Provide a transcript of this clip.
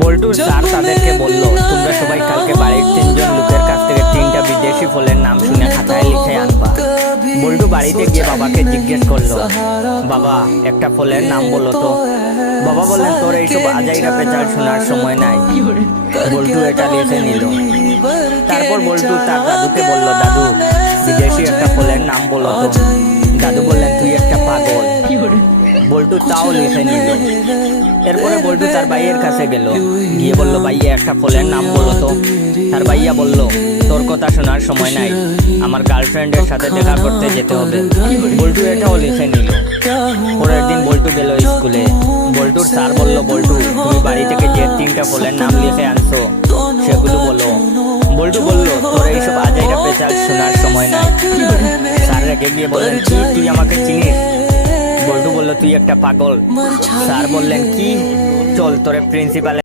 বল্টুর স্যার তাদেরকে বলল, তোমরা সবাই কালকে বাড়ির 3জন লোকের কাছ থেকে 3টা বিদেশি ফলের নাম শুনে খাতায় লিখে আনবা। বল্টু বাড়িতে গিয়ে বাবাকে জিজ্ঞেস করলো, বাবা একটা ফলের নাম বলো তো। বাবা বললেন, তোর এইসব আজাইরা পেঁচাল শোনার সময় নাই। বল্টু এটা লিখে নিল। তারপর বল্টু তার দাদুকে বলল, দাদু বিদেশি একটা ফলের নাম বলো তো। দাদু বললেন, তুই একটা পাগল। বল্টু তাও লিখে নিল। এরপরে বল্টু তার ভাইয়ের কাছে গেল, গিয়ে বলল, ভাইয়া একটা ফলের নাম বলো তো। তার ভাইয়া বলল, তোর কথা শোনার সময় নাই, আমার গার্লফ্রেন্ডের সাথে দেখা করতে যেতে হবে। বল্টু এটাও লিখে নিল। পরের দিন বল্টু গেল স্কুলে। বল্টুর স্যার বলল, বল্টু তুমি বাড়ি থেকে যে 3টা ফলের নাম লিখে আনছো সেগুলো বলো। বল্টু বলল, তোর এইসব আজাইরা পেঁচাল শোনার সময় নাই। স্যার রেগে গিয়ে বললেন, কি তুই আমাকে চিনিস? বল্টু বলল, তুই একটা পাগল। স্যার বললেন, কি চল তোরে প্রিন্সিপাল